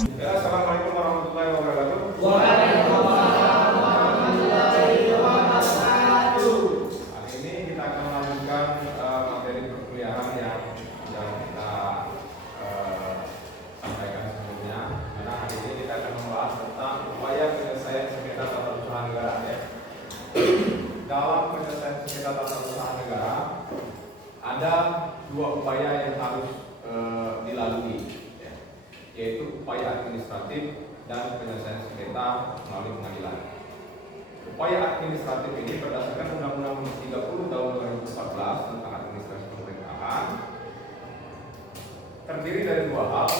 Ya, Assalamualaikum warahmatullahi wabarakatuh. Waalaikumsalam warahmatullahi wabarakatuh. Hari ini kita akan melanjutkan materi perkuliahan yang sudah kita sampaikan sebelumnya. Karena hari ini kita akan membahas tentang upaya penyelesaian sengketa tata usaha negara. Ya. Dalam penyelesaian sengketa tata usaha negara ada dua upaya yang harus dilalui, yaitu upaya administratif dan penyelesaian sengketa melalui pengadilan. Upaya administratif ini berdasarkan Undang-Undang Nomor 30 Tahun 2014 tentang administrasi pemerintahan terdiri dari dua hal,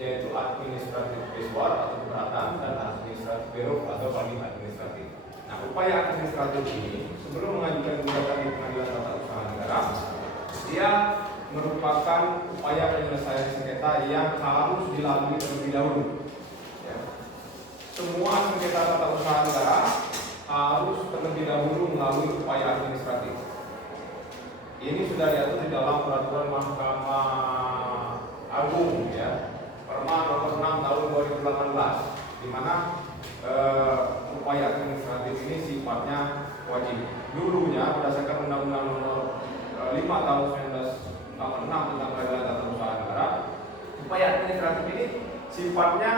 yaitu administratif peswar atau keberatan dan administratif beruk atau banding administratif. Nah, upaya administratif ini sebelum mengajukan gugatan di pengadilan tata usaha negara, dia merupakan upaya penyelesaian sengketa yang harus dilalui terlebih dahulu. Ya. Semua sengketa tata usaha negara harus terlebih dahulu melalui upaya administratif. Ini sudah diatur di dalam peraturan Mahkamah Agung, ya, Perma nomor 6 tahun 2018, di mana upaya administratif ini sifatnya wajib. Dulunya berdasarkan Undang-Undang Nomor 5 tahun 1966 tentang peradilan tata usaha negara, upaya administratif ini sifatnya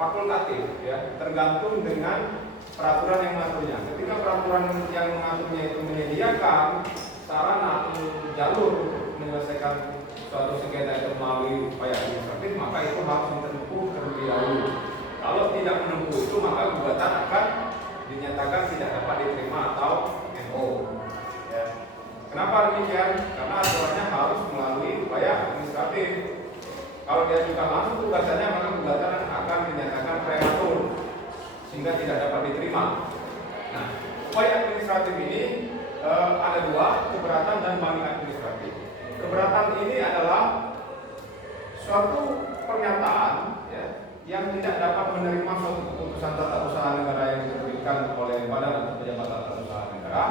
fakultatif, ya, tergantung dengan peraturan yang mengaturnya. Ketika peraturan yang mengaturnya itu menyediakan sarana atau jalur untuk menyelesaikan suatu sengketa itu melalui upaya administratif, maka itu harus ditempuh terlebih dahulu. Kalau tidak menempuh itu, maka gugatan akan dinyatakan tidak dapat diterima atau NO. Ya. Kenapa demikian? Karena aturannya harus melalui upaya administratif. Kalau diajukan langsung gugatannya, maka gugatan akan dinyatakan prematur sehingga tidak dapat diterima. Nah, upaya administratif ini ada dua, keberatan dan banding administratif. Keberatan ini adalah suatu pernyataan, ya, yang tidak dapat menerima suatu keputusan tata usaha negara yang diterbitkan oleh badan atau pejabat tata usaha negara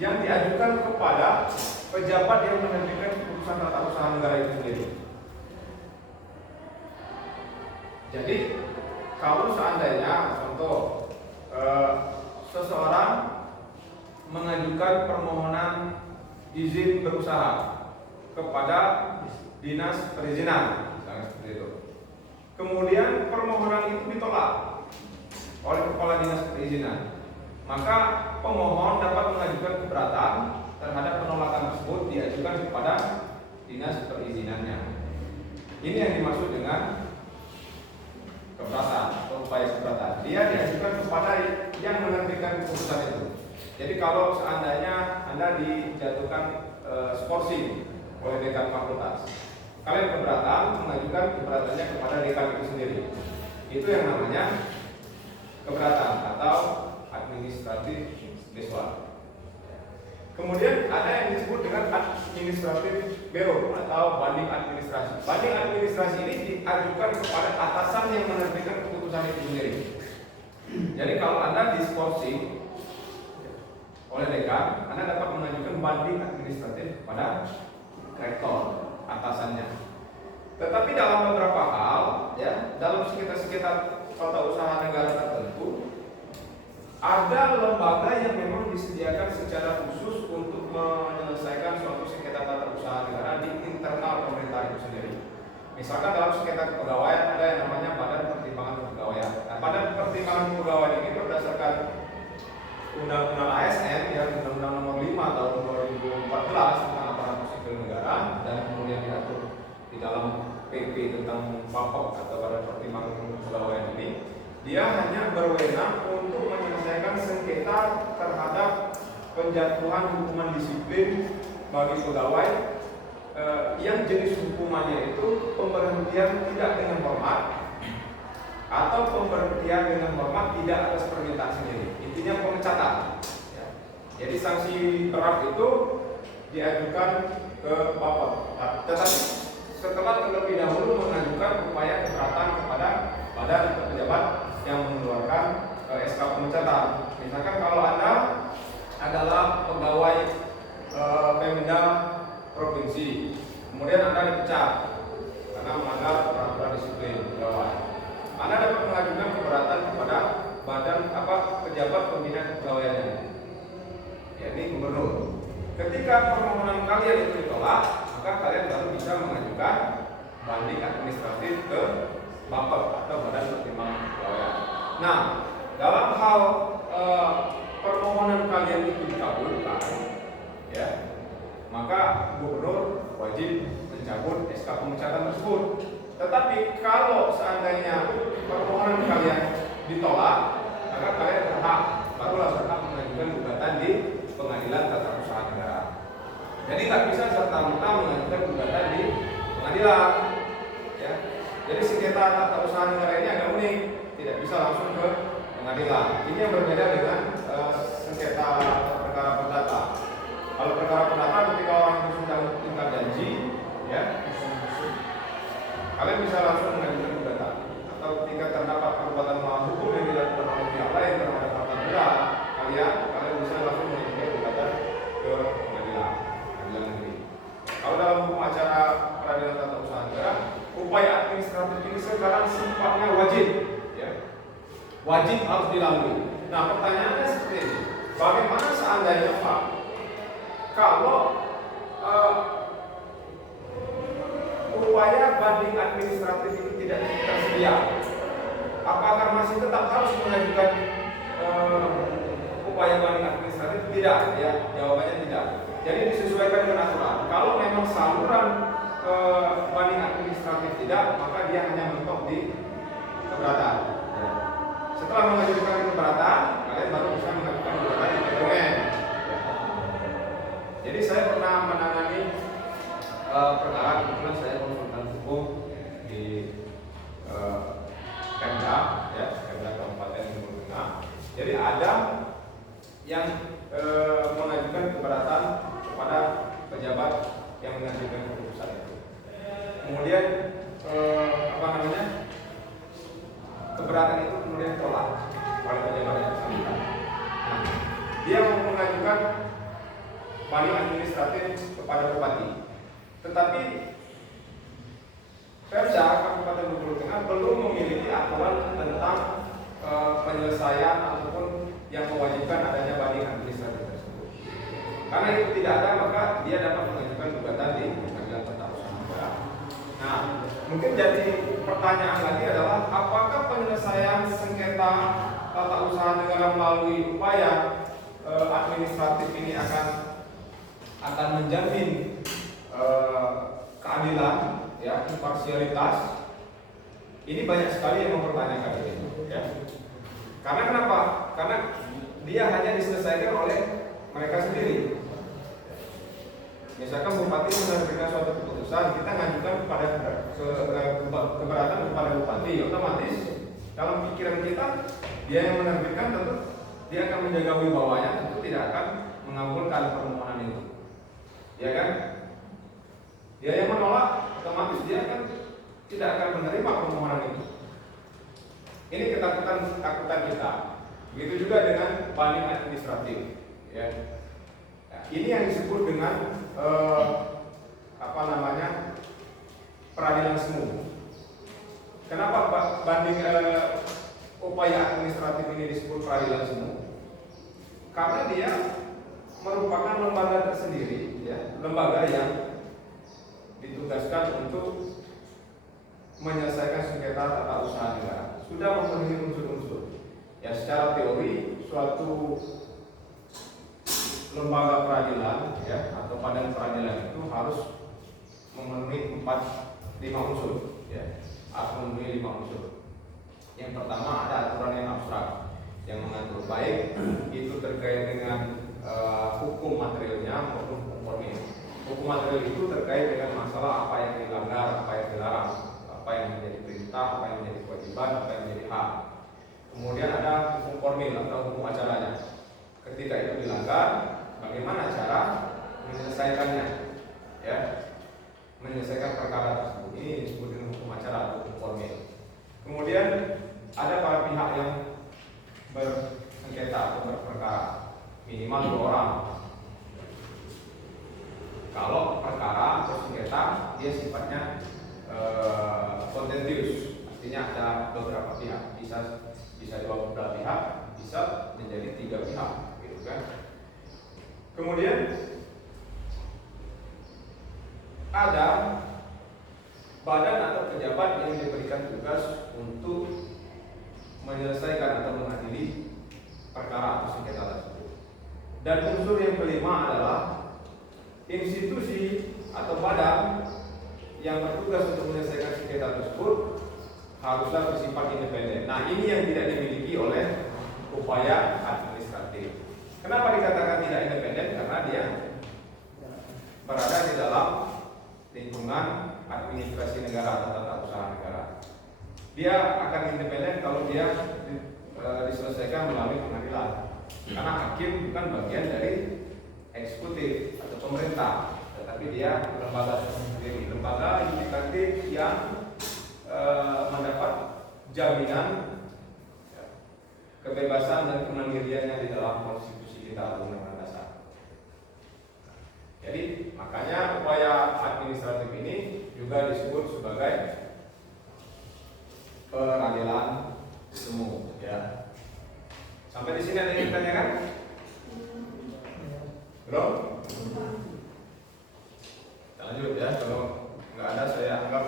yang diajukan kepada pejabat yang menerbitkan keputusan tata usaha negara itu sendiri. Jadi kalau seandainya contoh seseorang mengajukan permohonan izin berusaha kepada dinas perizinan, misalnya seperti itu. Kemudian permohonan itu ditolak oleh kepala dinas perizinan, maka pemohon dapat mengajukan keberatan terhadap penolakan tersebut diajukan kepada dinas perizinannya. Ini yang dimaksud dengan keberatan atau upaya keberatan. Dia diajukan kepada yang menerbitkan keputusan itu. Jadi kalau seandainya Anda dijatuhkan skorsing oleh dekan fakultas, kalian keberatan, mengajukan keberatannya kepada dekan itu sendiri. Itu yang namanya keberatan atau administratif peswar. Kemudian ada yang disebut dengan administratif beruk atau banding administrasi. Banding administrasi ini diajukan kepada atasan yang menerbitkan keputusan itu sendiri. Jadi kalau Anda diskorsing oleh dekan, Anda dapat mengajukan banding administratif kepada rektor atasannya. Tetapi dalam beberapa hal, ya, dalam sengketa tata usaha negara tertentu, ada lembaga yang memang disediakan secara khusus untuk menyelesaikan suatu sengketa tata usaha negara di internal pemerintah itu sendiri. Misalkan dalam sengketa kepegawaian ada yang namanya Badan Pertimbangan Kepegawaian. Nah, Badan Pertimbangan Kepegawaian ini berdasarkan Undang-Undang ASN, ya, Undang-Undang Nomor 5 Tahun 2014 tentang aparatur sipil negara, dan kemudian diatur di dalam PP tentang BAPOK atau Badan Pertimbangan Kepegawaian ini. Dia hanya berwenang untuk menyelesaikan sengketa terhadap penjatuhan hukuman disiplin bagi pegawai yang jenis hukumannya itu pemberhentian tidak dengan hormat atau pemberhentian dengan hormat tidak atas permintaan sendiri. Intinya pemecatan. Ya. Jadi sanksi berat itu diajukan ke BAPOK. Tetapi setelah terlebih dahulu mengajukan upaya keberatan kepada badan atau pejabat yang mengeluarkan SK pemecatan. Misalkan kalau Anda adalah pegawai Pemda provinsi, kemudian Anda dipecat karena melanggar peraturan ke BAPEK atau Badan Pertimbangan Kepegawaian. Nah, dalam hal permohonan kalian itu dikabulkan, ya, maka gubernur wajib mencabut SK pemecatan tersebut. Tetapi kalau seandainya permohonan kalian ditolak, maka kalian barulah berhak mengajukan gugatan di Pengadilan Tata Usaha Negara. Jadi tak bisa serta-merta mengajukan gugatan di pengadilan, ya. Jadi sengketa tata usaha negara ini agak unik, tidak bisa langsung ke pengadilan. Ini yang berbeda dengan sengketa perkara perdata. Kalau perkara perdata ketika orang itu sudah tingkat janji, ya, kalian bisa langsung mengajukan gugatan. Atau ketika terdapat perbuatan melawan hukum yang dilakukan oleh pihak lain terhadap perkara berat, kalian bisa langsung mengajukan gugatan ke pengadilan negeri. Kalau dalam hukum acara peradilan tata usaha negara, upaya administratif ini sekarang sifatnya wajib, ya. Wajib harus dilalui. Nah, pertanyaannya seperti ini: bagaimana seandainya Pak, kalau upaya banding administratif ini tidak tersedia, apakah masih tetap harus mengajukan upaya banding administratif? Tidak, ya. Jawabannya tidak. Jadi disesuaikan dengan aturan. Kalau memang saluran banding administratif tidak, maka dia hanya mentok di keberatan. Ya. Setelah mengajukan keberatan, kalian baru bisa mengajukan gugatan di PT UN. Jadi saya pernah menangani perkara, kebetulan saya konsultan hukum di Pemda, ya, Pemda Kabupaten Timur Tengah. Jadi ada yang mengajukan keberatan kepada pejabat yang mengajukan keputusan itu. Kemudian keberatan itu kemudian ditolak oleh pejabat yang bersangkutan. Nah, dia mengajukan banding administratif kepada bupati, tetapi Pemda Kabupaten Bengkulu Tengah belum memiliki aturan tentang penyelesaian ataupun yang mewajibkan adanya banding administratif tersebut. Karena itu tidak ada, maka dia dapat mengajukan gugatan di Pengadilan Tata Usaha Negara. Nah, mungkin jadi pertanyaan lagi adalah apakah penyelesaian sengketa tata usaha negara melalui upaya administratif ini akan menjamin keadilan, ya, imparsialitas? Ini banyak sekali yang mempertanyakan ini, ya. Karena kenapa? Karena dia hanya diselesaikan oleh mereka sendiri. Misalkan bupati menerbitkan suatu keputusan, kita ngajukan kepada keberatan kepada bupati, otomatis dalam pikiran kita dia yang menerbitkan tentu dia akan menjaga wibawanya, tentu tidak akan mengabulkan permohonan itu, ya kan? Dia yang menolak, otomatis dia kan tidak akan menerima permohonan itu. Ini ketakutan kita. Begitu juga dengan banding administratif, ya. Nah, ini yang disebut dengan peradilan semu. Kenapa banding upaya administratif ini disebut peradilan semu? Karena dia merupakan lembaga tersendiri, ya, lembaga yang ditugaskan untuk menyelesaikan sengketa tata usaha negara. Sudah memenuhi unsur-unsur. Ya, secara teori suatu lembaga peradilan, ya, atau badan peradilan itu harus memenuhi 5 unsur, ya, harus memenuhi 5 unsur. Yang pertama, ada aturan yang abstrak yang mengatur, baik itu terkait dengan hukum materialnya maupun hukum formil. Hukum material itu terkait dengan masalah apa yang dilanggar, apa yang dilarang, apa yang menjadi perintah, apa yang menjadi kewajiban, apa yang menjadi hak. Kemudian ada hukum formil atau hukum acaranya. Ketika itu dilanggar, bagaimana cara menyelesaikannya, ya, menyelesaikan perkara tersebut. Ini disebut dengan hukum acara atau hukum formil. Kemudian ada para pihak yang bersengketa atau berperkara, minimal 2 orang. Kalau perkara atau sengketa dia sifatnya kontentius, artinya ada beberapa pihak, bisa 2 belah pihak, bisa menjadi 3 pihak, gitu kan? Kemudian ada badan atau pejabat yang diberikan tugas untuk menyelesaikan atau mengadili perkara atau sengketa tersebut. Dan unsur yang kelima adalah institusi atau badan yang bertugas untuk menyelesaikan sengketa tersebut haruslah bersifat independen. Nah, ini yang tidak dimiliki oleh upaya administratif. Kenapa dikatakan tidak independen? Karena dia berada di dalam lingkungan administrasi negara atau tata usaha negara. Dia akan independen kalau dia diselesaikan melalui pengadilan. Karena hakim bukan bagian dari eksekutif atau pemerintah, tetapi dia lembaga sendiri, lembaga yudikatif yang mendapat jaminan kebebasan dan kemandiriannya di dalam konstitusi kita atau undang-undang dasar. Jadi makanya upaya administratif ini juga disebut sebagai peradilan semu, ya. Sampai di sini ada yang ditanyakan? Belum? Kita lanjut ya. Kalau nggak ada saya anggap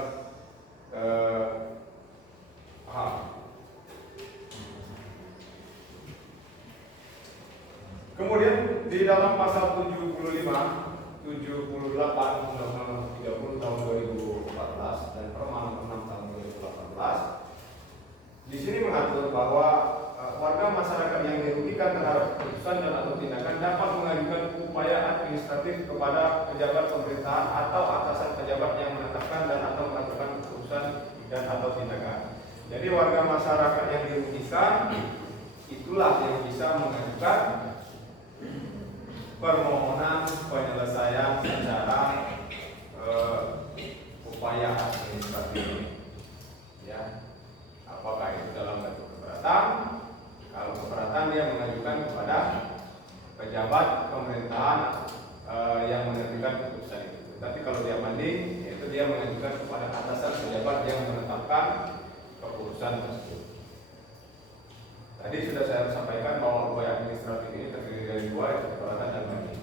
paham. Kemudian di dalam pasal 75, 78 Undang-Undang Nomor 30 Tahun 2014 dan Perma Nomor 6 Tahun 2018, di sini mengatur bahwa warga masyarakat yang dirugikan terhadap keputusan dan atau tindakan dapat mengajukan upaya administratif kepada pejabat pemerintahan atau atasan pejabat yang menetapkan dan atau melakukan keputusan dan atau tindakan. Jadi warga masyarakat yang dirugikan itulah yang bisa mengajukan permohonan penyelesaian secara upaya administratif, ya. Apakah itu dalam bentuk keberatan? Kalau keberatan dia mengajukan kepada pejabat pemerintahan yang menerbitkan keputusan itu. Tapi kalau dia banding, yaitu dia mengajukan kepada atasan pejabat yang menetapkan keputusan tersebut. Tadi sudah saya sampaikan bahwa upaya administratif ini terdiri dari dua, yaitu keberatan dan banding.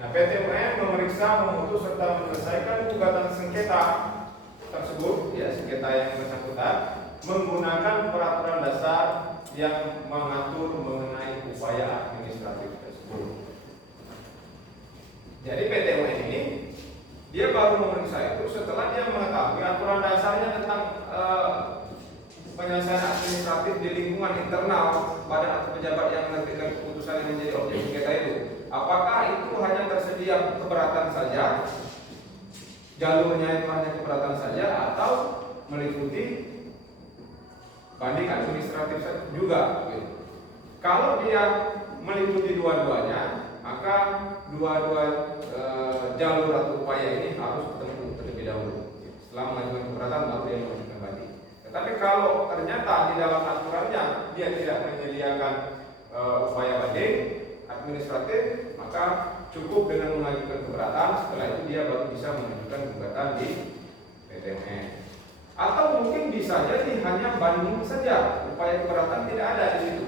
Nah, PT UN memeriksa, memutus serta menyelesaikan gugatan sengketa tersebut, ya, sengketa yang bersangkutan, menggunakan peraturan dasar yang mengatur mengenai upaya administratif tersebut. Jadi PT UN ini dia baru memeriksa itu setelah dia mengetahui aturan dasarnya tentang penyelesaian administratif di lingkungan internal badan atau pejabat yang menerbitkan keputusan yang menjadi objek sengketa itu. Apakah itu hanya tersedia keberatan saja, jalurnya itu hanya keberatan saja, atau meliputi banding administratif juga, gitu. Kalau dia meliputi dua-duanya, maka dua-dua jalur atau upaya ini harus ditempuh terlebih dahulu. Setelah mengajukan keberatan baru dia mengajukan banding. Tetapi kalau ternyata di dalam aturannya dia tidak menyediakan upaya banding administratif, maka cukup dengan mengajukan keberatan. Setelah itu dia baru bisa mengajukan gugatan di PT UN. Atau mungkin bisa jadi hanya banding saja, upaya keberatan tidak ada di situ,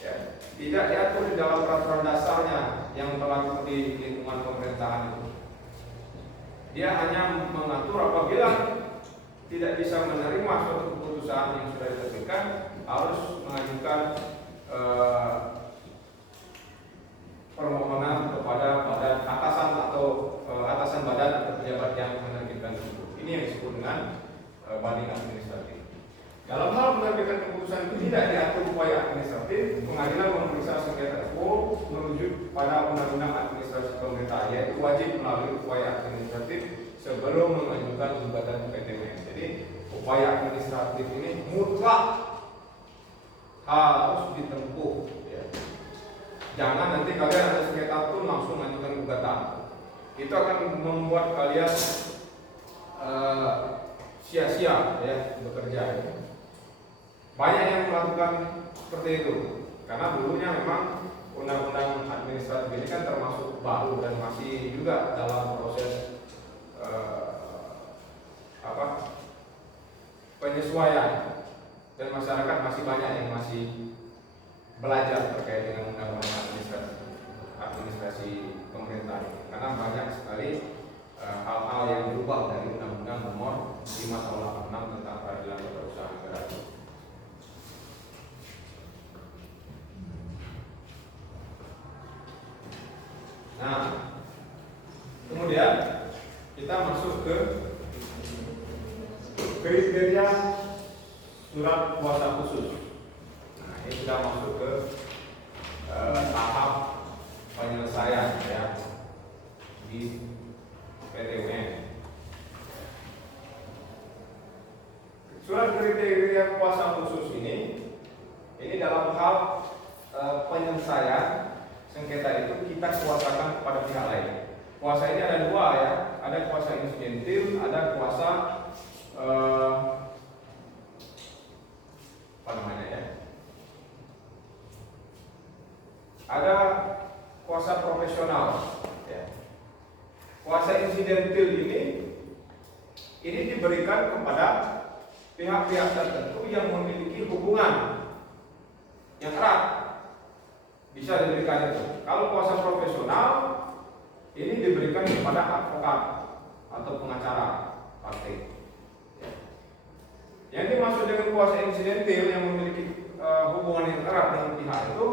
ya. Tidak diatur di dalam peraturan dasarnya yang berlaku di lingkungan pemerintahan itu. Dia hanya mengatur apabila tidak bisa menerima suatu keputusan yang sudah diterbitkan, harus mengajukan permohonan kepada badan atasan atau atasan badan atau pejabat yang menerbitkan tersebut. Ini yang disebut dengan banding administratif. Dalam hal menerbitkan keputusan itu tidak diatur upaya administratif, pengadilan memeriksa sengketa tersebut merujuk pada undang-undang administrasi pemerintah, yaitu wajib melalui upaya administratif sebelum mengajukan gugatan ke PT UN. Jadi upaya administratif ini mutlak harus ditempuh, ya. Jangan nanti kalian ada sengketa pun langsung mengajukan gugatan. Itu akan membuat kalian sia-sia, ya, bekerja. Banyak yang melakukan seperti itu karena dulunya memang undang-undang administratif ini kan termasuk baru dan masih juga dalam proses penyesuaian, dan masyarakat masih banyak yang masih belajar terkait dengan undang-undang administrasi pemerintah, karena banyak sekali hal-hal yang berubah dari Undang-Undang Nomor 5 tahun 86 tentang peradilan tata usaha negara. Nah, kemudian kita masuk ke kriteria surat kuasa khusus. Nah, ini sudah masuk ke tahap penyelesaian ya di PTUN. Surat kriteria kuasa khusus ini dalam hal penyelesaian sengketa itu kita kuasakan kepada pihak lain. Kuasa ini ada dua ya, ada kuasa insidentil, ada kuasa apa namanya ya? Ada kuasa profesional. Ya. Kuasa insidentil ini diberikan kepada pihak-pihak tertentu yang memiliki hubungan yang erat, bisa diberikan itu. Kalau kuasa profesional ini diberikan kepada advokat atau pengacara partai. Yang dimaksud dengan kuasa insidentil yang memiliki hubungan yang erat dengan pihak itu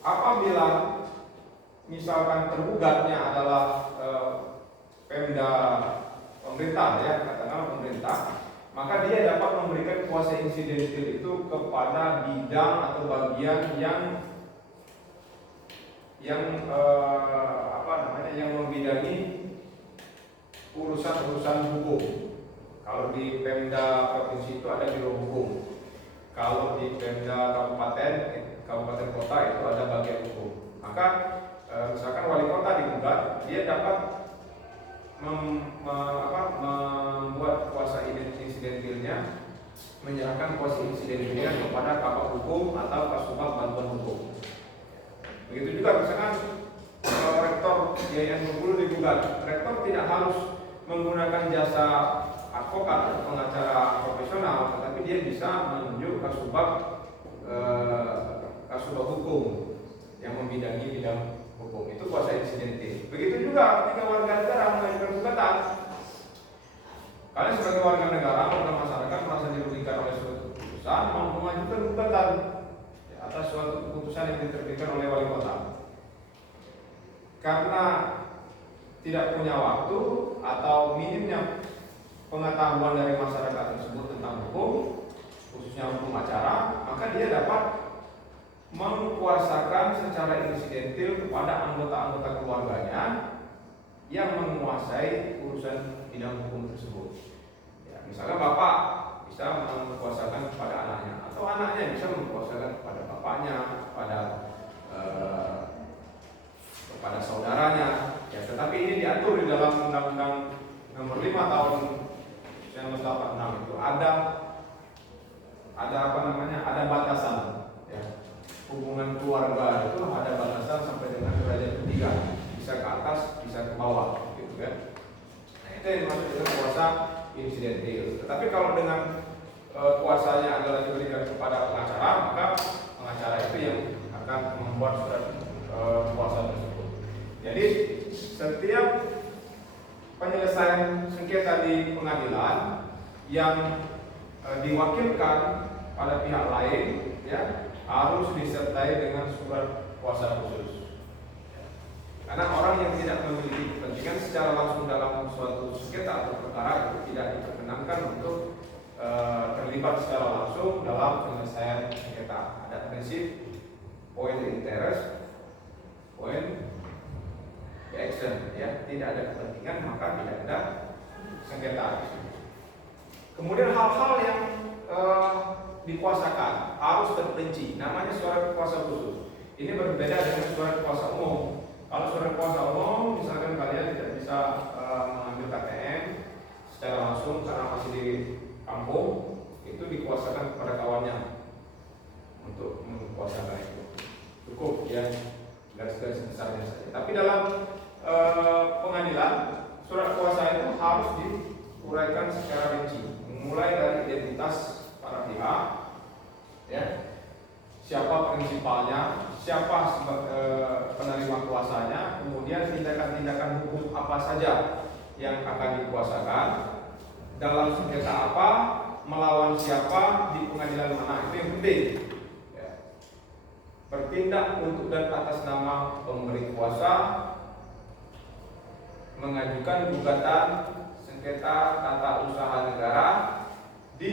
apabila misalkan tergugatnya adalah Pemda pemerintah ya, katakanlah pemerintah, maka dia dapat memberikan kuasa insidentil itu kepada bidang atau bagian yang yang membidangi urusan-urusan hukum. Kalau di Pemda provinsi itu ada biro hukum. Kalau di Pemda kabupaten kota itu ada bagian hukum. Maka misalkan wali kota digugat, dia dapat membuat kuasa insidentilnya, menyerahkan kuasa insidentilnya kepada kabak hukum atau kasubag bantuan hukum. Begitu juga misalkan rektor IAIN Bengkulu digugat, rektor tidak harus menggunakan jasa advokat atau pengacara profesional, tetapi dia bisa menunjuk kasubag hukum yang membidangi bidang hukum. Itu kuasa insidentil. Begitu juga ketika warga negara mengajukan gugatan, kalian sebagai warga negara, warga masyarakat merasa dirugikan oleh suatu keputusan, mau mengajukan gugatan atas suatu keputusan yang diterbitkan oleh wali kota. Karena tidak punya waktu atau minimnya pengetahuan dari masyarakat tersebut tentang hukum, khususnya hukum acara, maka dia dapat mengkuasakan secara insidentil kepada anggota-anggota keluarganya yang menguasai urusan bidang hukum tersebut. Ya, misalnya bapak bisa mengkuasakan kepada anaknya, atau anaknya bisa mengkuasakan kepada bapaknya, kepada saudaranya. Ya, tetapi ini diatur di dalam Undang-Undang Nomor 5 Tahun 1986 itu ada batasan. Ya. Hubungan keluarga itu ada batasan sampai dengan derajat ketiga, bisa ke atas, bisa ke bawah, gitu kan? Nah, itu yang dimaksud dengan kuasa insidentil. Tetapi kalau dengan kuasanya adalah diberikan kepada pengacara, maka pengacara itu yang akan membuat surat kuasa tersebut. Jadi setiap penyelesaian sengketa di pengadilan yang diwakilkan pada pihak lain, ya, harus disertai dengan surat kuasa khusus. Karena orang yang tidak memiliki kepentingan secara langsung dalam suatu sengketa atau perkara itu tidak diperkenankan untuk terlibat secara langsung dalam penyelesaian sengketa. Ada prinsip point interest, point action, ya, tidak ada kepentingan maka tidak ada sengketa. Kemudian hal-hal yang dikuasakan harus terperinci, namanya surat kuasa khusus. Ini berbeda dengan surat kuasa umum. Kalau surat kuasa umum, misalkan kalian tidak bisa mengambil KTM secara langsung karena masih di kampung, itu dikuasakan kepada kawannya untuk menguasakan itu. Cukup ya, garis-garis besarnya saja. Tapi dalam pengadilan, surat kuasa itu harus diuraikan secara rinci, mulai dari identitas para pihak, ya, siapa prinsipalnya, siapa penerima kuasanya, kemudian tindakan-tindakan hukum apa saja yang akan dikuasakan, dalam sengketa apa, melawan siapa, di pengadilan mana, itu yang penting. Ya. Bertindak untuk dan atas nama pemberi kuasa, mengajukan gugatan sengketa tata usaha negara di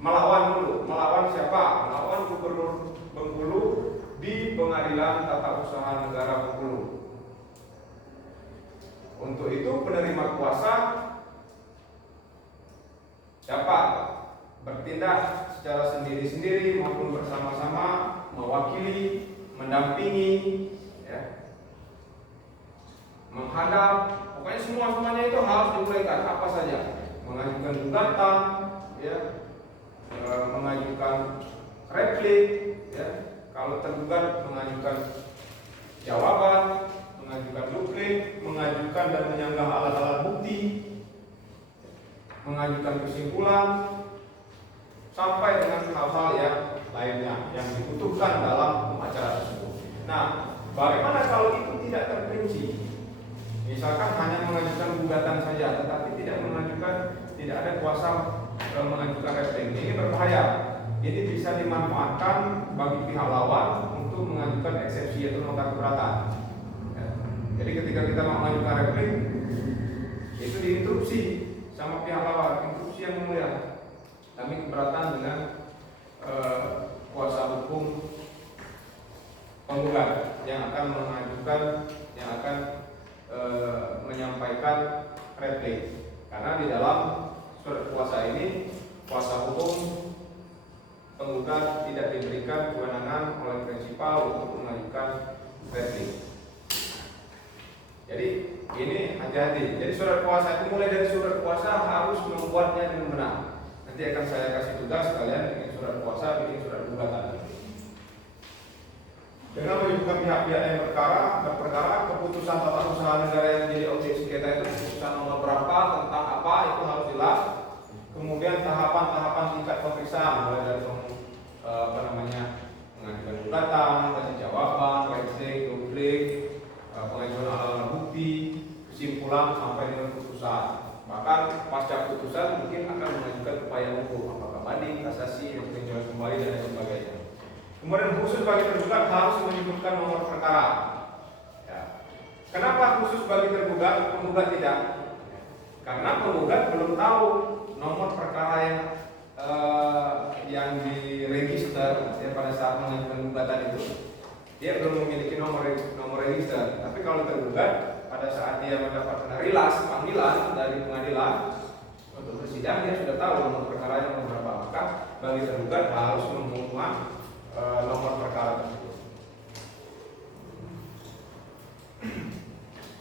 melawan dulu, melawan siapa? Melawan Gubernur Bengkulu di Pengadilan Tata Usaha Negara Bengkulu. Untuk itu penerima kuasa dapat bertindak secara sendiri-sendiri maupun bersama-sama, mewakili, mendampingi, ya, menghadap, pokoknya semuanya itu harus dibolehkan. Apa saja, mengajukan gugatan, ya, mengajukan replik, ya, kalau tergugat mengajukan jawaban, mengajukan duplik, mengajukan dan menyanggah alat-alat bukti, mengajukan kesimpulan, sampai dengan hal-hal yang lainnya yang dibutuhkan dalam acara tersebut. Nah, bagaimana kalau itu tidak terperinci? Misalkan hanya mengajukan gugatan saja, tetapi tidak ada kuasa mengajukan replik. Ini berbahaya. Ini bisa dimanfaatkan bagi pihak lawan untuk mengajukan eksepsi atau nota keberatan. Ya. Jadi ketika kita mau mengajukan replik, itu diinterupsi sama pihak lawan, interupsi yang mulia. Kami keberatan dengan kuasa hukum penggugat yang akan menyampaikan replik. Karena di dalam surat kuasa ini, kuasa hukum penggugat tidak diberikan kewenangan oleh prinsipal untuk mengajukan replik. Jadi ini hati-hati. Jadi surat kuasa itu mulai dari surat kuasa harus membuatnya dengan benar. Nanti akan saya kasih tugas kalian bikin surat kuasa, bikin surat gugatan. Dengan menyebutkan pihak-pihak yang berperkara, keputusan tata usaha negara yang menjadi objek sengketa itu keputusan nomor berapa, tentang apa, itu harus jelas. Kemudian tahapan-tahapan tingkat pemeriksaan mulai dari mengajukan gugatan, kasih jawaban, replik, duplik, pengajuan alat bukti, kesimpulan sampai dengan putusan. Bahkan pasca putusan mungkin akan mengajukan upaya hukum, apakah banding, kasasi, peninjauan kembali dan lain sebagainya. Kemudian khusus bagi tergugat harus menyebutkan nomor perkara. Ya. Kenapa khusus bagi tergugat, penggugat tidak? Karena penggugat belum tahu nomor perkara yang diregister ya, pada saat mengajukan gugatan itu. Dia belum memiliki nomor register. Tapi kalau tergugat, pada saat dia mendapatkan rilas panggilan dari pengadilan untuk bersidang, dia sudah tahu nomor perkaranya nomor berapa. Maka bagi tergugat harus mengumumkan nomor perkara tersebut.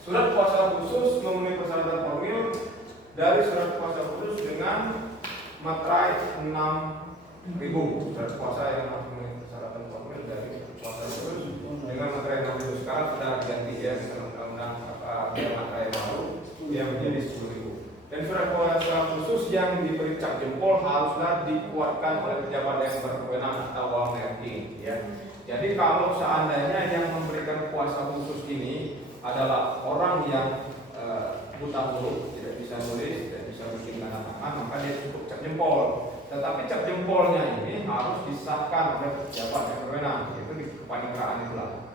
Surat kuasa khusus memenuhi persyaratan formil dari surat kuasa khusus dengan materai 6.000. Surat kuasa yang memenuhi persyaratan formil dari surat kuasa khusus dengan materai 6.000. Sekarang sudah diganti ya dengan undang-undang materai baru yang menjadi 10.000. Dan surat kuasa khusus yang diberi cap jempol haruslah dikuatkan oleh pejabat yang berwenang atau wawenang, ya. Jadi kalau seandainya yang memberikan kuasa khusus ini adalah orang yang buta huruf, tidak bisa nulis, tidak bisa bikin tanda tangan, maka dia cukup cap jempol. Tetapi cap jempolnya ini harus disahkan oleh pejabat yang berwenang, yaitu di kepanitraan itulah.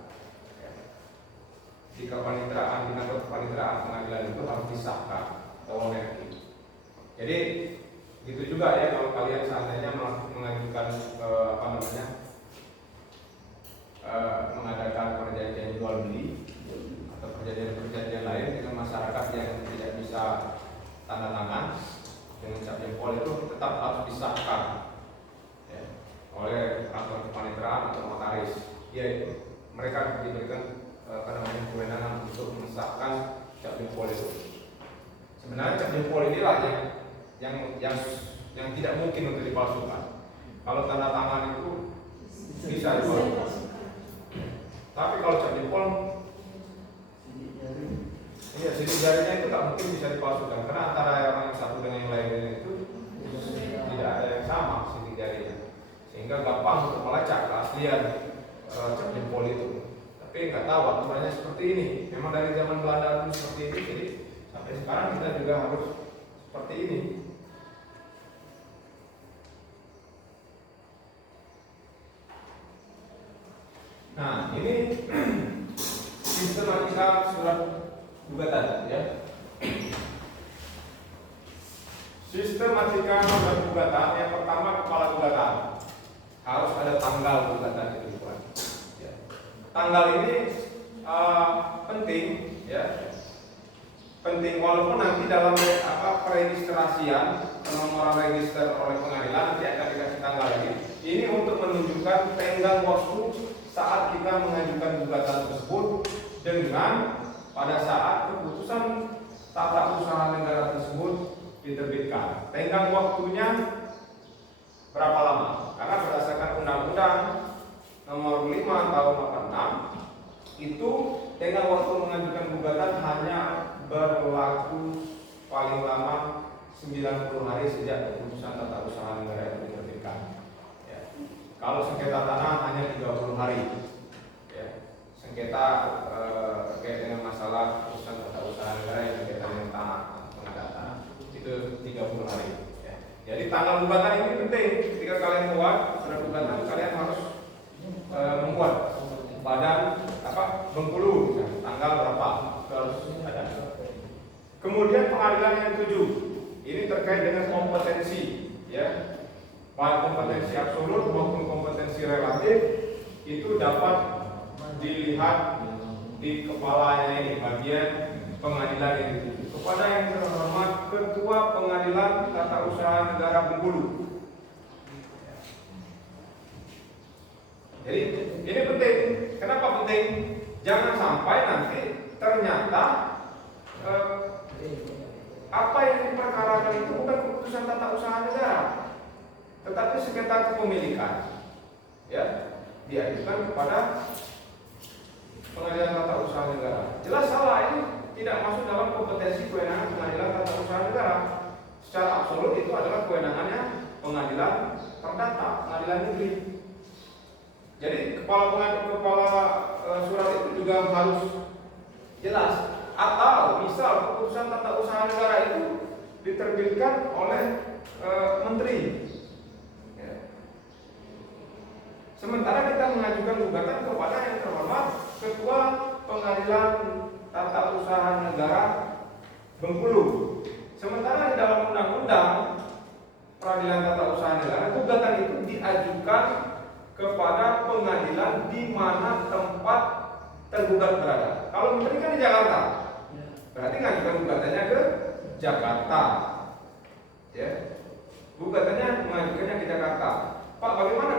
Di kepanitraan, di kantor kepanitraan pengadilan itu harus disahkan. Jadi gitu juga ya kalau kalian seandainya mengajukan mengadakan perjanjian jual beli atau perjanjian lain dengan masyarakat yang tidak bisa tanda tangan dengan cap jempol, itu tetap harus disahkan ya, oleh kantor kepanitraan atau notaris. Ya, mereka diberikan kewenangan untuk mensahkan cap jempol itu. Sebenarnya cap jempol inilah yang tidak mungkin untuk dipalsukan. Kalau tanda tangan itu bisa dipalsukan. Tapi kalau cap jempol, iya, sidik jarinya itu tak mungkin bisa dipalsukan karena antara orang yang satu dengan yang lainnya itu tidak ada yang sama sidik jarinya, sehingga gampang untuk melacak keaslian cap jempol itu. Tapi nggak tahu aturannya seperti ini. Memang dari zaman Belanda pun seperti ini, jadi sampai sekarang kita juga harus seperti ini. Nah, ini sistematika surat gugatan ya. Sistematika surat gugatan yang pertama kepala gugatan harus ada tanggal gugatan itu dibuat. Ya. Tanggal ini penting ya. Penting walaupun nanti dalam peregistrasian nomor register oleh pengadilan nanti akan dikasih tanggal lagi. Ini untuk menunjukkan tenggang waktu saat kita mengajukan gugatan tersebut dengan pada saat keputusan tata usaha negara tersebut diterbitkan. Tenggang waktunya berapa lama? Karena berdasarkan Undang-Undang Nomor 5 Tahun 86 itu tenggang waktu mengajukan gugatan hanya berlaku paling lama 90 hari sejak keputusan tata usaha negara itu diterbitkan. Ya. Kalau sengketa tanah hanya 30 hari. Ya. Sengketa terkait dengan masalah keputusan tata usaha negara yang berkaitan dengan tanah, pengadaan tanah itu 30 hari. Ya. Jadi tanggal gugatan ini penting. Ketika kalian buat surat gugatan, kalian harus membuat badan Bengkulu, tanggal berapa harus ada. Kemudian pengadilan yang ketujuh, ini terkait dengan kompetensi, ya, baik kompetensi absolut maupun kompetensi relatif itu dapat dilihat di kepalanya ini bagian pengadilan yang ketujuh. Kepada yang terhormat Ketua Pengadilan Tata Usaha Negara Bengkulu. Jadi ini penting. Kenapa penting? Jangan sampai nanti ternyata apa yang diperkarakan itu bukan keputusan tata usaha negara, tetapi sengketa kepemilikan, ya, diajukan kepada pengadilan tata usaha negara. Jelas salah, ini tidak masuk dalam kompetensi kewenangan pengadilan tata usaha negara. Secara absolut itu adalah kewenangannya pengadilan perdata, pengadilan negeri. Jadi kepala surat itu juga harus jelas. Atau misal keputusan tata usaha negara itu diterbitkan oleh menteri. Ya. Sementara kita mengajukan gugatan kepada yang terhormat Ketua Pengadilan Tata Usaha Negara Bengkulu. Sementara di dalam undang-undang Peradilan Tata Usaha Negara, gugatan itu diajukan kepada pengadilan di mana tempat tergugat berada. Kalau menteri kan di Jakarta, berarti ngajukan gugatannya ke Jakarta. Ya, gugatannya mengajukannya ke Jakarta. Pak, bagaimana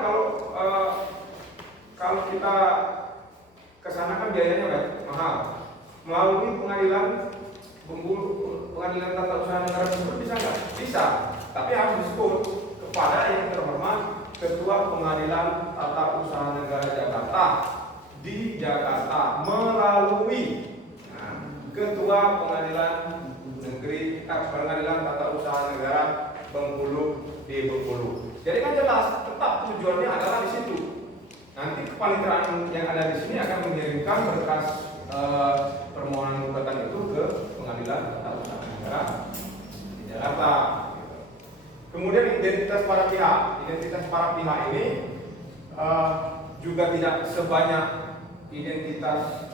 kalau kita kesana kan biayanya mahal. Melalui pengadilan Bengkulu, pengadilan tata usaha negara Bengkulu bisa nggak? Bisa, tapi harus disebut kepada yang terhormat Ketua Pengadilan Tata Usaha Negara Jakarta di Jakarta melalui Ketua Pengadilan Negeri Pengadilan Tata Usaha Negara Bengkulu di Bengkulu. Jadi kan jelas, tetap tujuannya adalah di situ. Nanti kepaniteraan yang ada di sini akan mengirimkan berkas permohonan gugatan itu ke Pengadilan Tata Usaha Negara di Jakarta. Kemudian identitas para pihak. Identitas para pihak ini juga tidak sebanyak identitas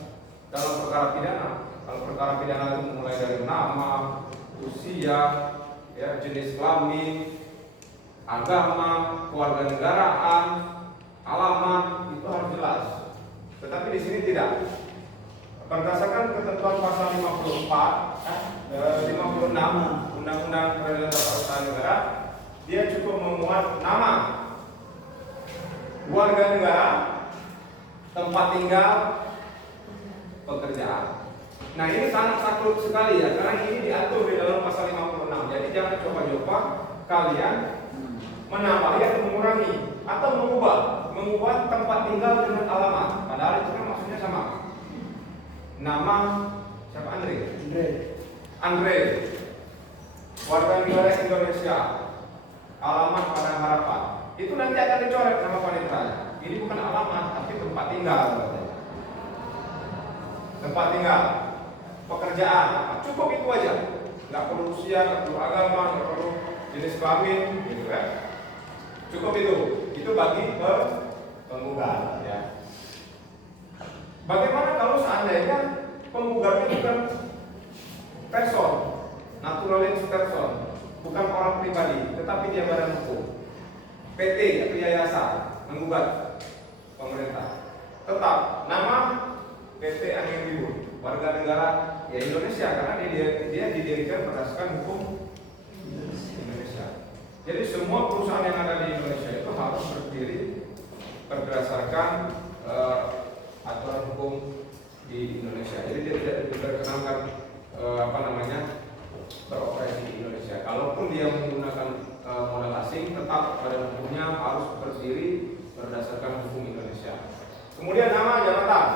dalam perkara pidana. Kalau perkara pidana itu mulai dari nama, usia, ya, jenis kelamin, agama, kewarganegaraan, alamat, itu harus jelas. Tetapi di sini tidak. Berdasarkan ketentuan pasal 56 Undang-Undang Peradilan Tata Usaha Negara, dia cukup memuat nama, warga negara, tempat tinggal, pekerjaan. Nah, ini sangat sakluk sekali ya, karena ini diatur di dalam pasal 56. Jadi jangan coba-coba kalian menambah atau mengurangi atau mengubah tempat tinggal dengan alamat. Padahal itu kan maksudnya sama. Nama siapa? Andre. Warga negara Indonesia. Alamat Padang Harapan. Itu nanti akan dicoret nama paniteranya. Ini bukan alamat, tapi tempat tinggal. Tempat tinggal, pekerjaan, cukup itu aja. Nggak perlu usia, nggak perlu agama, nggak perlu jenis kelamin, gitu kan? Cukup itu bagi penggugat. Ya. Bagaimana kalau seandainya penggugatnya bukan person, naturalistic person, bukan orang pribadi, tetapi dia badan hukum, PT atau yayasan menggugat pemerintah, tetap nama PT Angin Ribut, warga negara ya Indonesia, karena dia didirikan berdasarkan hukum Indonesia. Jadi semua perusahaan yang ada di Indonesia itu harus berdiri berdasarkan aturan hukum di Indonesia. Jadi dia tidak diperkenankan beroperasi di Indonesia. Kalaupun dia menggunakan modal asing, tetap pada hukumnya harus berdiri berdasarkan hukum Indonesia. Kemudian nama jabatan.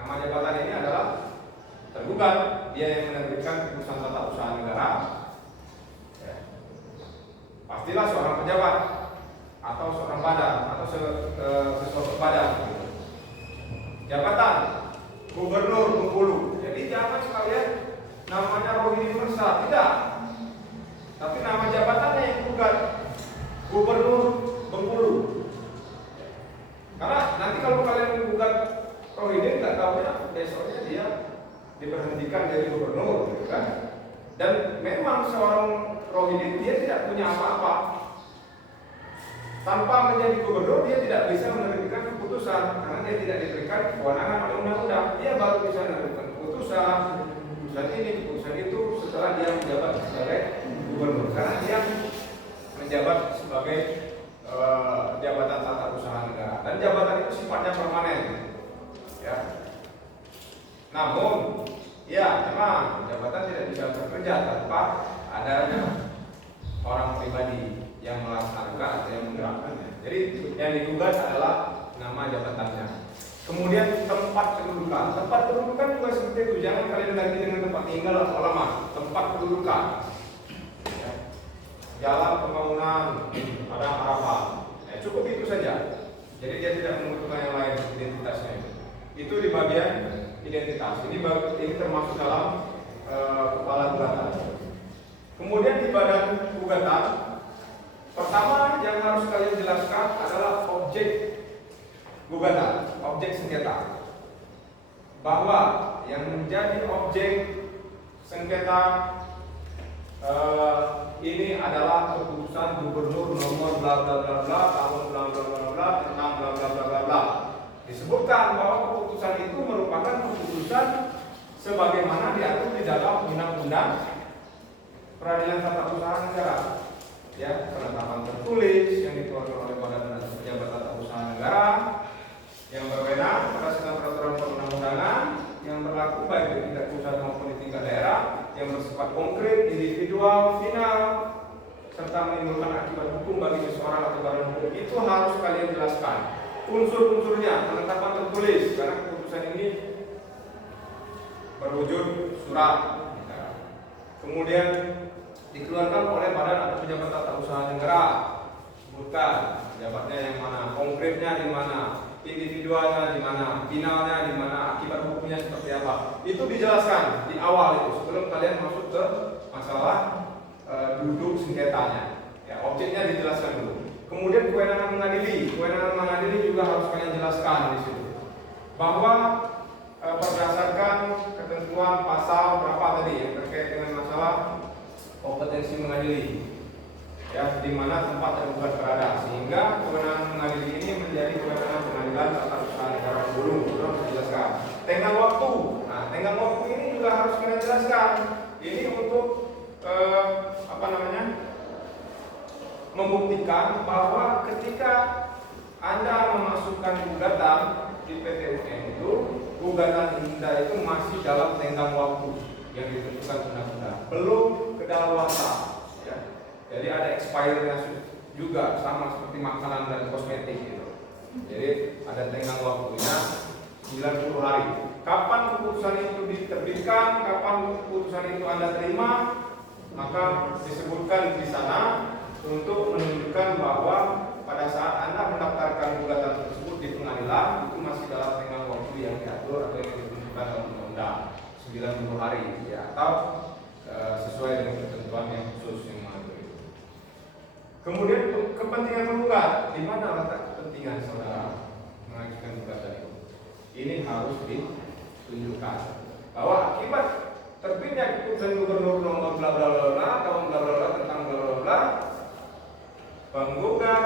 Nama jabatan ini adalah tergugat, dia yang menerbitkan keputusan tata usaha negara. Ya. Pastilah seorang pejabat atau seorang badan atau sesuatu badan. Gitu. Jabatan Gubernur Bengkulu. Jadi jangan sekalian namanya Rohini Mersa, tidak. Tapi nama jabatannya yang gugat, Gubernur Bengkulu. Karena nanti kalau kalian menggugat Rohini, nggak tahu ya besoknya dia diberhentikan dari gubernur, gitu kan? Dan memang seorang Rohini dia tidak punya apa-apa. Tanpa menjadi gubernur dia tidak bisa menerbitkan keputusan karena dia tidak diberikan kewenangan oleh undang-undang. Dia baru bisa menerbitkan keputusan ini, keputusan itu setelah dia menjabat sebagai gubernur. Karena dia menjabat sebagai jabatan tata usaha negara dan jabatan itu sifatnya permanen. Ya. Namun, ya memang jabatan tidak bisa bekerja tanpa adanya orang pribadi yang melaksanakan atau yang menggerakkannya. Jadi yang digugat adalah nama jabatannya. Kemudian tempat kedudukan. Tempat kedudukan juga seperti itu. Jangan kalian ganti dengan tempat tinggal atau alamat. Tempat kedudukan. Ya. Jalan pembangunan, ada harapan. Cukup itu saja. Jadi dia tidak membutuhkan yang lain identitasnya. Itu di bagian identitas. Ini termasuk dalam kepala gugatan. Kemudian di badan gugatan, pertama yang harus kalian jelaskan adalah objek gugatan, objek sengketa. Bahwa yang menjadi objek sengketa ini adalah keputusan gubernur nomor bla bla bla bla tahun bla bla bla bla tentang bla bla bla bla bla. Disebutkan bahwa keputusan itu merupakan keputusan sebagaimana diatur di dalam undang-undang peradilan tata usaha negara. Ya, penetapan tertulis yang dikeluarkan oleh Badan dan Pejabat Tata Usaha Negara yang berwenang berdasarkan peraturan perundang-undangan yang berlaku baik di tingkat pusat maupun di tingkat daerah, yang bersifat konkret, individual, final, serta menimbulkan akibat hukum bagi seseorang atau badan hukum. Itu harus kalian jelaskan unsur-unsurnya, penetapan tertulis, karena keputusan ini berwujud surat. Kemudian dikeluarkan oleh Badan atau Pejabat Tata Usaha Negara. Sebutkan jabatnya yang mana, konkretnya di mana, individualnya di mana, finalnya di mana, akibat hukumnya seperti apa. Itu dijelaskan di awal itu sebelum kalian masuk ke masalah duduk sengketanya. Ya, objeknya dijelaskan dulu. Kemudian kewenangan mengadili juga harus kalian jelaskan di situ. Bahwa berdasarkan ketentuan pasal berapa tadi yang terkait dengan masalah kompetensi mengadili, ya, di mana tempat tergugat berada, sehingga kewenangan mengadili ini menjadi kewenangan pengadilan tata usaha negara dulu. Harus dijelaskan. Tenggang waktu, tenggang waktu ini juga harus kita jelaskan. Ini untuk membuktikan bahwa ketika Anda memasukkan gugatan di PT UN itu, gugatan Anda itu masih dalam tenggang waktu yang ditentukan undang-undang, belum kedaluarsa. Ya. Jadi ada expirednya juga, sama seperti makanan dan kosmetik gitu. Jadi ada tenggang waktunya 90 hari. Kapan keputusan itu diterbitkan, kapan keputusan itu Anda terima, maka disebutkan di sana untuk menunjukkan bahwa pada saat Anda mendaftarkan gugatan tersebut di pengadilan itu masih dalam tenggang waktu yang diatur atau yang ditentukan dalam undang-undang 90 hari, ya, atau sesuai dengan ketentuan yang khusus yang mengatur itu. Kemudian kepentingan penggugat, di mana letak kepentingan saudara mengajukan gugatan itu. Ini harus ditunjukkan bahwa akibat terbitnya keputusan gubernur nomor bla bla bla bla tahun bla bla bla tentang bla bla bla, penggugat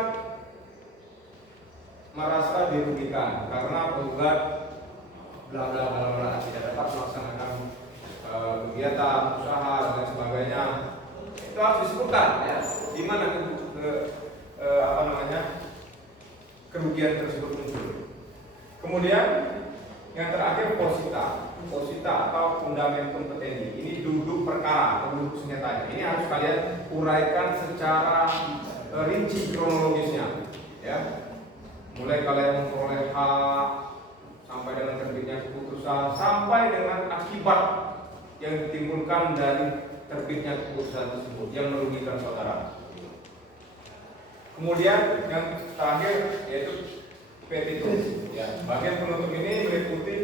merasa dirugikan karena penggugat bla bla bla bla tidak dapat melaksanakan kegiatan usaha dan sebagainya. Itu harus disebutkan ya di mana kerugian tersebut muncul. Kemudian yang terakhir posita atau fundamentum petendi. Ini duduk perkara atau duduk sengketanya. Ini harus kalian uraikan secara rinci kronologisnya ya. Mulai kalian memperoleh hak sampai dengan terbitnya keputusan sampai dengan akibat yang ditimbulkan dari terbitnya keputusan tersebut yang merugikan saudara. Kemudian yang terakhir yaitu petitum. Ya, bagian penutup ini meliputi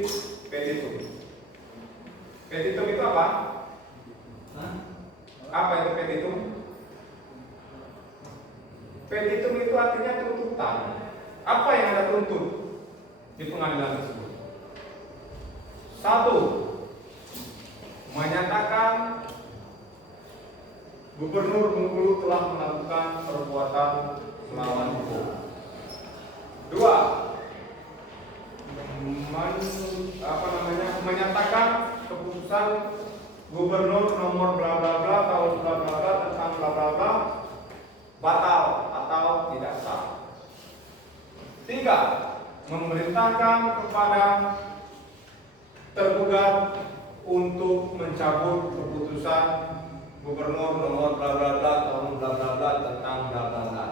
petitum. Petitum itu apa? Apa itu petitum? Petitum itu artinya tuntutan. Apa yang Anda tuntut di pengadilan tersebut? Satu, menyatakan Gubernur Bengkulu telah melakukan perbuatan melawan hukum. Dua, menyatakan keputusan Gubernur nomor bla bla bla tahun bla bla bla tentang bla bla bla batal atau tidak sah. Tiga, memerintahkan kepada tergugat untuk mencabut keputusan Gubernur nomor bla bla bla tahun bla bla bla tentang bla bla bla.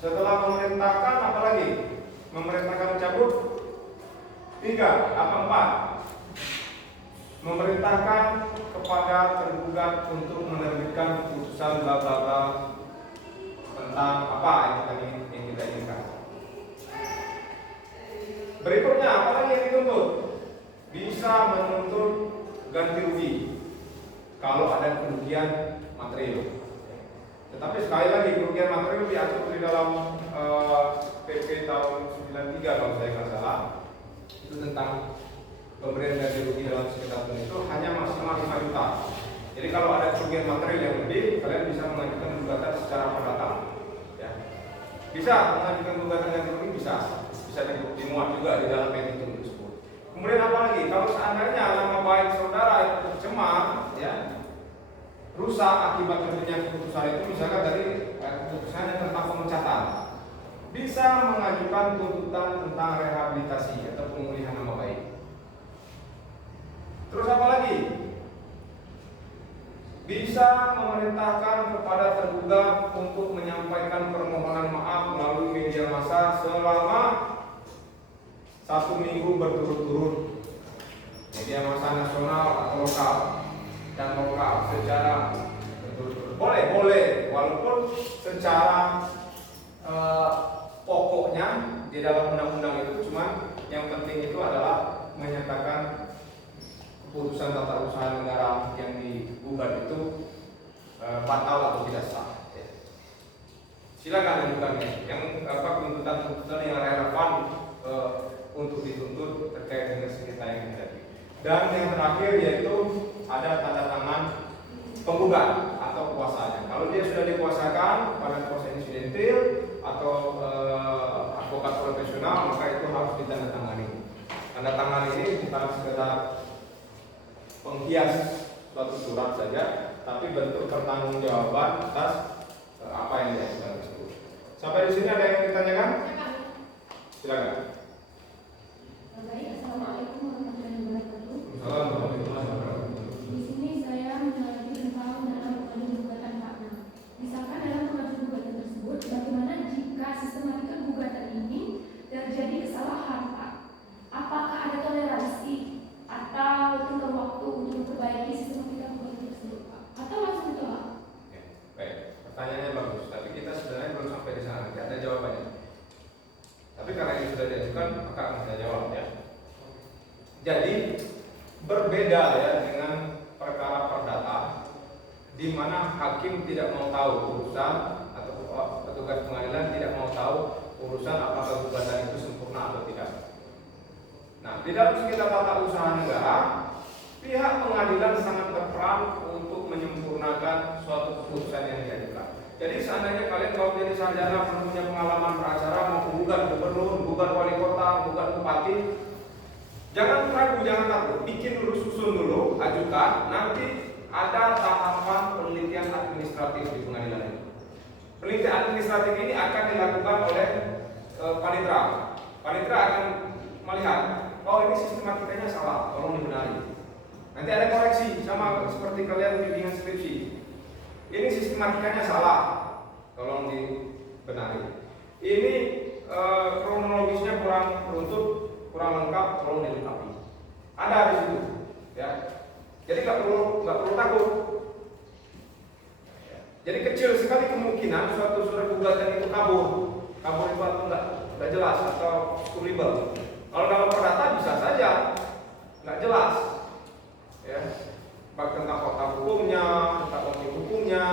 Setelah memerintahkan apa lagi? Memerintahkan mencabut. Tiga, empat. Memerintahkan kepada tergugat untuk menerbitkan keputusan bla bla bla tentang apa yang kita inginkan. Berikutnya apa lagi yang dituntut? Bisa menuntut ganti rugi kalau ada kerugian material. Tetapi sekali lagi kerugian material diatur di dalam PP tahun 93 kalau saya nggak salah. Itu tentang pemberian ganti rugi dalam sengketa itu hanya maksimal 5 juta. Jadi kalau ada kerugian material yang lebih, kalian bisa mengajukan gugatan secara perdata. Ya. Bisa mengajukan gugatan ganti rugi bisa dimuat juga di dalam petitum tersebut. Kemudian apa lagi? Kalau seandainya nama baik saudara itu tercemar, ya, rusak akibat terbitnya keputusan itu, misalkan dari keputusannya tentang pemecatan, bisa mengajukan tuntutan tentang rehabilitasi atau pemulihan nama baik. Terus apa lagi? Bisa memerintahkan kepada tergugat untuk menyampaikan permohonan maaf melalui media massa selama 1 minggu berturut-turut, media massa nasional atau lokal dan lokal secara berturut-turut. Boleh, walaupun secara pokoknya di dalam undang-undang itu cuma yang penting itu adalah menyatakan keputusan tata usaha negara yang digugat itu batal atau tidak sah. Ya. Silakan ajukan yang tuntutan yang relevan untuk dituntut terkait dengan sengketa yang terjadi. Dan yang terakhir yaitu ada tanda tangan penggugat atau kuasanya. Kalau dia sudah dikuasakan pada kuasa insidentil atau advokat profesional, maka itu harus ditandatangani. Tanda tangan ini bukan sekedar penghias suatu surat saja, tapi bentuk pertanggungjawaban atas apa yang diajukan tersebut. Sampai di sini ada yang ditanyakan? Silakan. Baik, assalamualaikum warahmatullahi wabarakatuh. Assalamualaikum. Di sini saya mengalami tentang dalam pengajuan gugatan makna. Misalkan dalam pengajuan gugatan tersebut, bagaimana jika sistematika gugatan ini terjadi kesalahan, Pak? Apakah ada toleransi atau tenggang waktu untuk memperbaiki sistematika gugatan tersebut, Pak? Atau langsung ditolak? Baik, pertanyaannya bagus, tapi kita sebenarnya belum sampai di sana. Nanti ada jawabannya. Tapi karena ini sudah diajukan, maka akan saya jawab ya. Jadi berbeda ya dengan perkara perdata, di mana hakim tidak mau tahu urusan atau petugas pengadilan tidak mau tahu urusan apakah gugatan itu sempurna atau tidak. Nah, di dalam sengketa tata usaha negara, pihak pengadilan sangat berperan untuk menyempurnakan suatu keputusan yang diajukan. Jadi seandainya kalian kalau jadi sarjana punya pengalaman beracara, mau gugat gubernur, gugat wali kota, gugat bupati, jangan ragu, jangan takut, bikin dulu, susun dulu, ajukan. Nanti ada tahapan penelitian administratif di pengadilan itu. Penelitian administratif ini akan dilakukan oleh panitera. Panitera akan melihat, oh ini sistematikanya salah, tolong dibenahi. Nanti ada koreksi, sama seperti kalian bimbingan skripsi. Ini sistematikanya salah, tolong dibenahi. Ini kronologisnya kurang beruntut, kurang lengkap, tolong dilengkapi. Ada di situ, ya. Jadi nggak perlu takut. Jadi kecil sekali kemungkinan suatu surat gugatan itu kabur itu atau nggak jelas atau scribble. Kalau dalam perdata bisa saja nggak jelas, ya. Bak tentang fakta hukumnya, tentang objek hukumnya,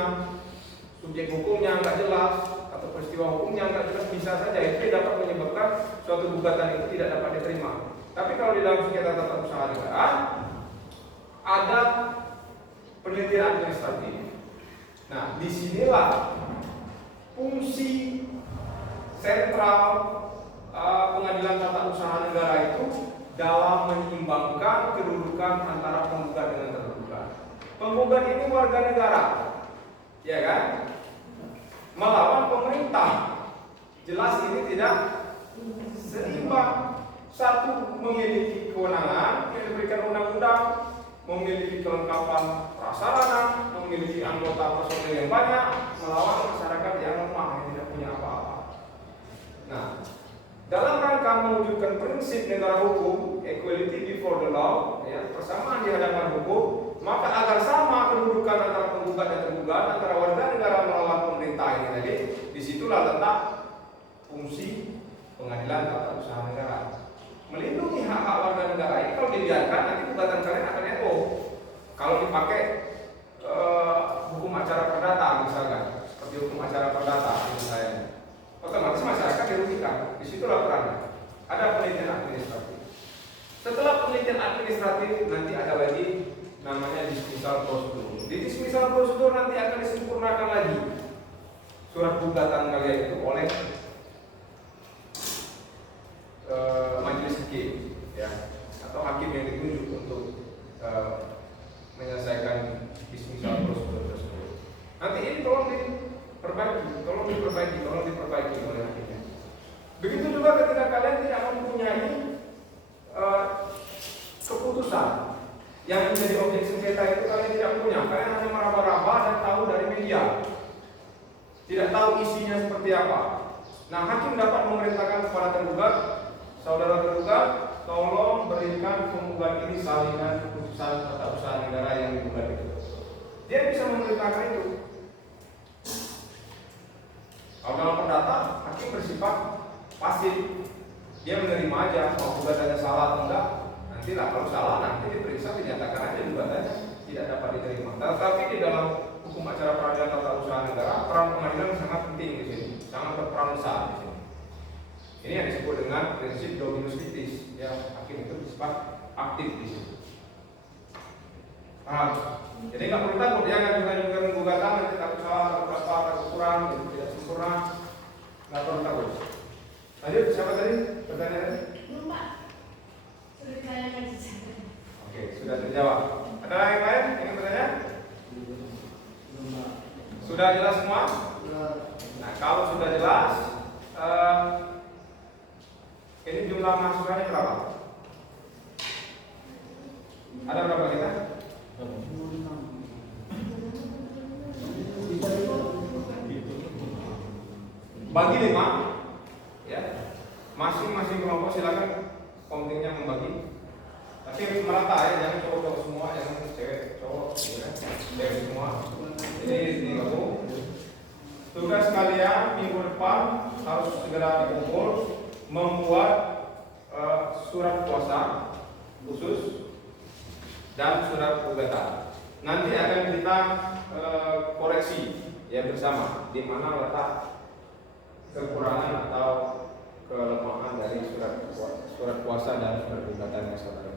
subjek hukumnya nggak jelas atau peristiwa hukumnya nggak jelas, bisa saja itu dapat menyebabkan suatu gugatan itu tidak dapat diterima. Tapi kalau di dalam sengketa tata usaha negara ada penelitian administratif. Nah, disinilah fungsi sentral pengadilan tata usaha negara itu dalam menyeimbangkan kedudukan antara penggugat dengan tergugat. Penggugat ini warga negara, ya kan? Melawan pemerintah. Jelas ini tidak seimbang. Satu memiliki kewenangan yang diberikan undang-undang, memiliki kelengkapan prasarana, memiliki anggota personil yang banyak, melawan masyarakat yang lemah yang tidak punya apa-apa. Nah, dalam rangka mewujudkan prinsip negara hukum, equality before the law, ya, persamaan di hadapan hukum, maka agar sama kedudukan antara penggugat dan tergugat, antara warga negara melawan pemerintah ini tadi, disitulah letak fungsi pengadilan tata usaha negara. Melindungi hak-hak warga negara ini. Kalau dibiarkan nanti gugatan kalian akan eto. Kalau dipakai hukum acara perdata misalkan, seperti hukum acara perdata misalnya, otomatis masyarakat dirugikan. Disitulah perannya. Ada penelitian administratif. Setelah penelitian administratif nanti ada lagi namanya dismissal prosedur. Di dismissal prosedur nanti akan disempurnakan lagi surat gugatan kalian itu oleh majelis hakim, ya, atau hakim yang ditunjuk untuk menyelesaikan dismissal prosedur tersebut. Nanti ini tolong diperbaiki oleh hakimnya. Begitu juga ketika kalian tidak mempunyai keputusan yang menjadi objek sengketa itu kalian tidak punya, kalian hanya meraba-raba dan tahu dari media, tidak tahu isinya seperti apa. Nah, hakim dapat memerintahkan kepada tergugat, saudara tergugat, tolong berikan penggugat ini salinan keputusan tata usaha negara yang digugat itu. Dia bisa memerintahkan itu. Kalau dalam perdata, hakim bersifat pasif. Dia menerima aja, mau gugatannya salah atau enggak. Nantilah kalau salah nanti diperiksa, dinyatakan aja gugatannya tidak dapat diterima. Tetapi di dalam hukum acara peradilan tata usaha negara, peran pengadilan sangat penting di sini, sangat berperan besar di sini. Ini yang disebut dengan prinsip dominus litis, ya, hakim itu bersifat aktif di sini. Paham? Jadi nggak perlu takut dia ngajukan gugatan nanti takut salah, takut apa, takut kurang, tidak sempurna, nggak perlu takut. Lanjut, siapa tadi pertanyaannya? Belum, Pak. Sudah ditanyakan saja. Oke, sudah terjawab. Ada yang lain ingin bertanya? Sudah jelas semua? Nah, kalau sudah jelas, ini jumlah masukannya berapa? Ada berapa kita? Bagi 5, ya. Masing-masing kelompok silakan komtingnya membagi. Tapi merata ya, jangan cowok-cowok semua, jangan cewek cowok, ya. Cewek semua. Jadi digabung. Tugas kalian minggu depan harus segera dikumpul membuat surat kuasa khusus dan surat gugatan. Nanti akan kita koreksi ya bersama di mana letak kekurangan atau saudara